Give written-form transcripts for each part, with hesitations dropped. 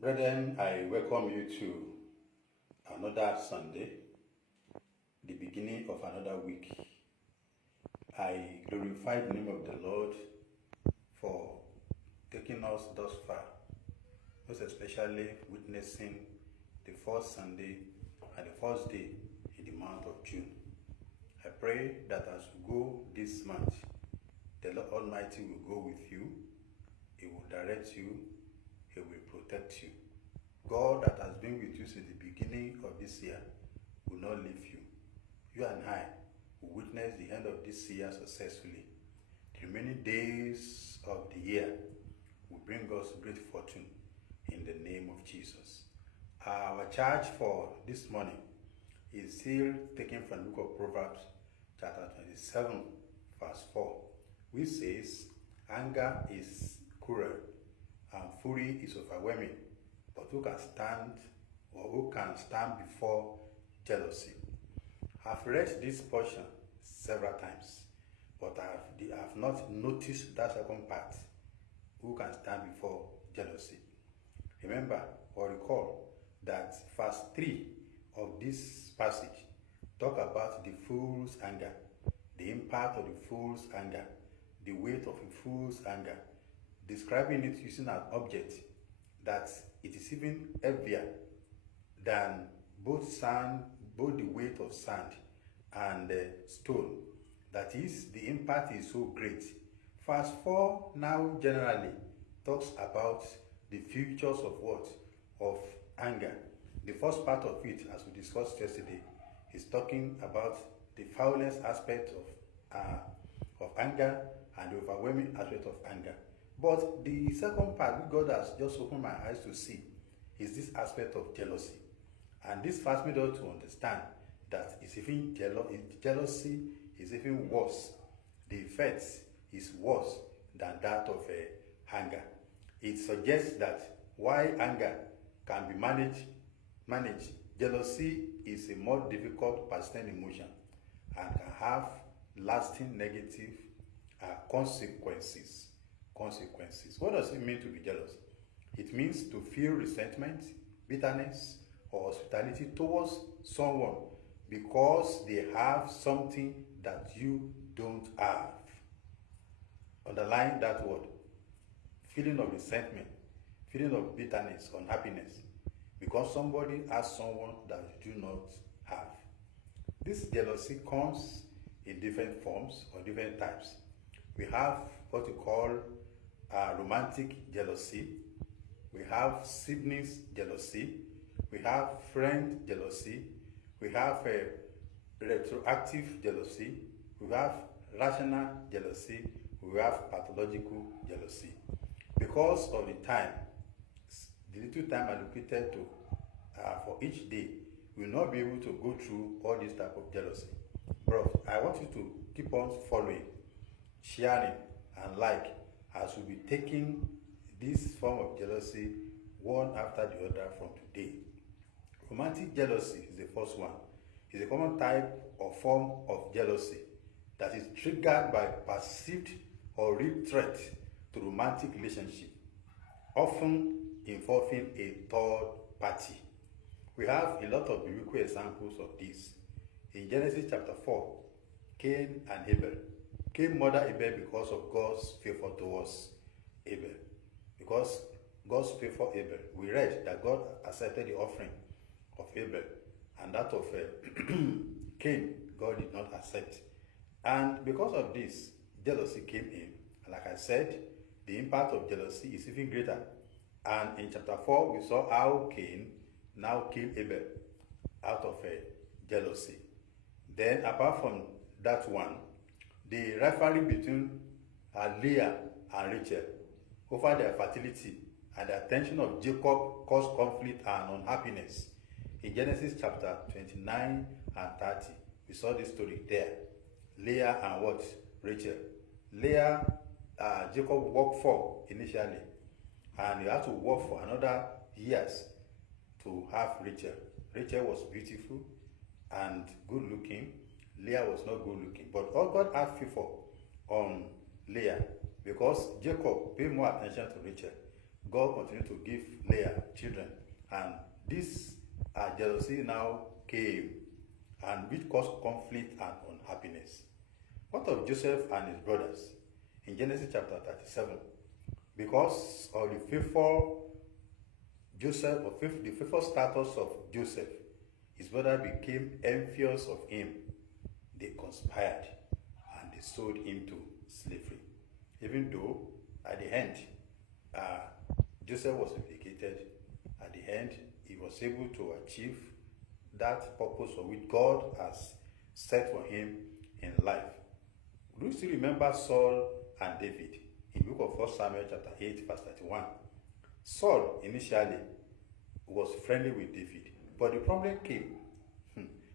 Brethren, I welcome you to another Sunday, the beginning of another week. I glorify the name of the Lord for taking us thus far, most especially witnessing the first Sunday and the first day in the month of June. I pray that as we go this month, the Lord Almighty will go with you, He will direct you, He will protect you. God that has been with you since the beginning of this year will not leave you. You and I will witness the end of this year successfully. The remaining days of the year will bring us great fortune in the name of Jesus. Our charge for this morning is still taken from the book of Proverbs, chapter 27, verse 4, which says, "Anger is cruel and fury is overwhelming, but who can stand before jealousy?" I've read this portion several times, but I have not noticed that second part. Who can stand before jealousy? Remember or recall that verse 3 of this passage talk about the fool's anger, the impact of the fool's anger, the weight of the fool's anger, describing it using an object that it is even heavier than both the weight of sand and stone. That is, the impact is so great. Verse 4 now generally talks about the features of what? Of anger. The first part of it, as we discussed yesterday, is talking about the violence aspect of anger and the overwhelming aspect of anger. But the second part, which God has just opened my eyes to see, is this aspect of jealousy. And this first made us to understand that jealousy is even worse. The effect is worse than that of anger. It suggests that while anger can be managed, jealousy is a more difficult persistent emotion and can have lasting negative consequences. What does it mean to be jealous? It means to feel resentment, bitterness, or hospitality towards someone because they have something that you don't have. Underline that word. Feeling of resentment, feeling of bitterness, unhappiness, because somebody has someone that you do not have. This jealousy comes in different forms or different types. We have what we call romantic jealousy, we have siblings jealousy, we have friend jealousy, we have retroactive jealousy, we have rational jealousy, we have pathological jealousy. Because of the time, the little time allocated to for each day, we will not be able to go through all this type of jealousy. But I want you to keep on following, sharing, and as we'll be taking this form of jealousy one after the other from today. Romantic jealousy is the first one. It's a common type or form of jealousy that is triggered by perceived or real threat to romantic relationship, often involving a third party. We have a lot of biblical examples of this. In Genesis chapter 4, Cain and Abel. Cain murdered Abel because of God's favor towards Abel. Because God's favor Abel, we read that God accepted the offering of Abel, and that of Cain, God did not accept. And because of this, jealousy came in. And like I said, the impact of jealousy is even greater. And in chapter 4, we saw how Cain now killed Abel out of jealousy. Then, apart from that one, the rivalry between Leah and Rachel over their fertility and the attention of Jacob caused conflict and unhappiness. In Genesis chapter 29 and 30, we saw this story there. Leah and what? Rachel. Leah, Jacob worked for initially, and he had to work for another years to have Rachel. Rachel was beautiful and good looking. Leah was not good looking, but all God had favor on Leah because Jacob paid more attention to Rachel. God continued to give Leah children, and this jealousy now came, and which caused conflict and unhappiness. What of Joseph and his brothers in Genesis chapter 37? Because of the faithful Joseph, or the faithful status of Joseph, his brother became envious of him. They conspired and they sold him to slavery. Even though at the end, Joseph was vindicated. At the end, he was able to achieve that purpose for which God has set for him in life. Do you still remember Saul and David in the book of 1 Samuel chapter 8 verse 31? Saul initially was friendly with David, but the problem came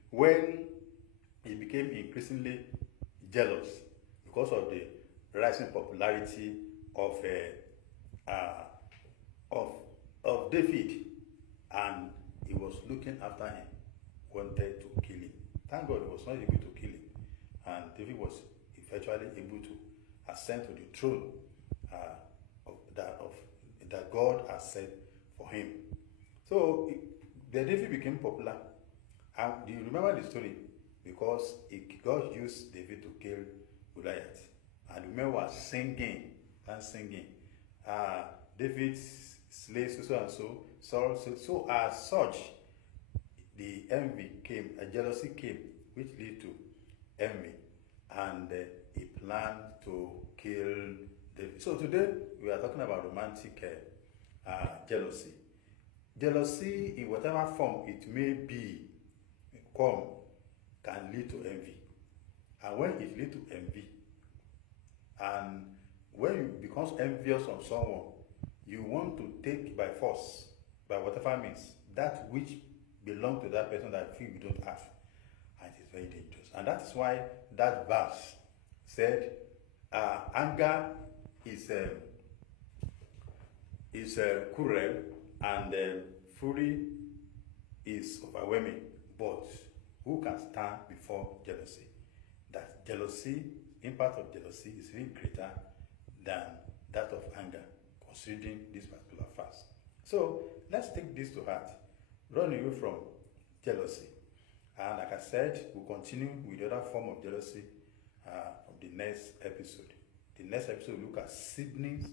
when he became increasingly jealous because of the rising popularity of David, and he was looking after him, wanted to kill him. Thank God he was not able to kill him, and David was eventually able to ascend to the throne that God has set for him. So David became popular. And do you remember the story? Because God used David to kill Goliath. And the men were singing and singing. David slays so and so. So as such, the envy came, a jealousy came, which led to envy. And he planned to kill David. So today, we are talking about romantic jealousy. Jealousy, in whatever form it may be, can lead to envy. And when it leads to envy, and when you become envious of someone, you want to take by force, by whatever means, that which belongs to that person that you feel you don't have. And it is very dangerous. And that is why that verse said, anger is cruel, and fury is overwhelming. But who can stand before jealousy? That jealousy, impact of jealousy is even greater than that of anger, considering this particular verse. So let's take this to heart. Run away from jealousy. And like I said, we'll continue with the other form of jealousy from the next episode. The next episode will look at siblings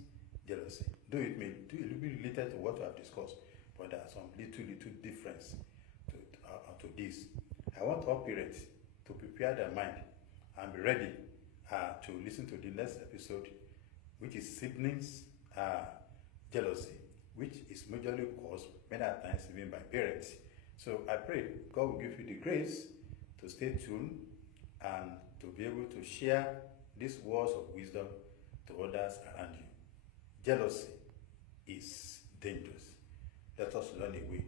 jealousy. Though it may be a little bit related to what we have discussed, but there are some little difference to this. I want all parents to prepare their mind and be ready to listen to the next episode, which is siblings jealousy, which is majorly caused many times even by parents. So I pray God will give you the grace to stay tuned and to be able to share these words of wisdom to others around you. Jealousy is dangerous. Let us run away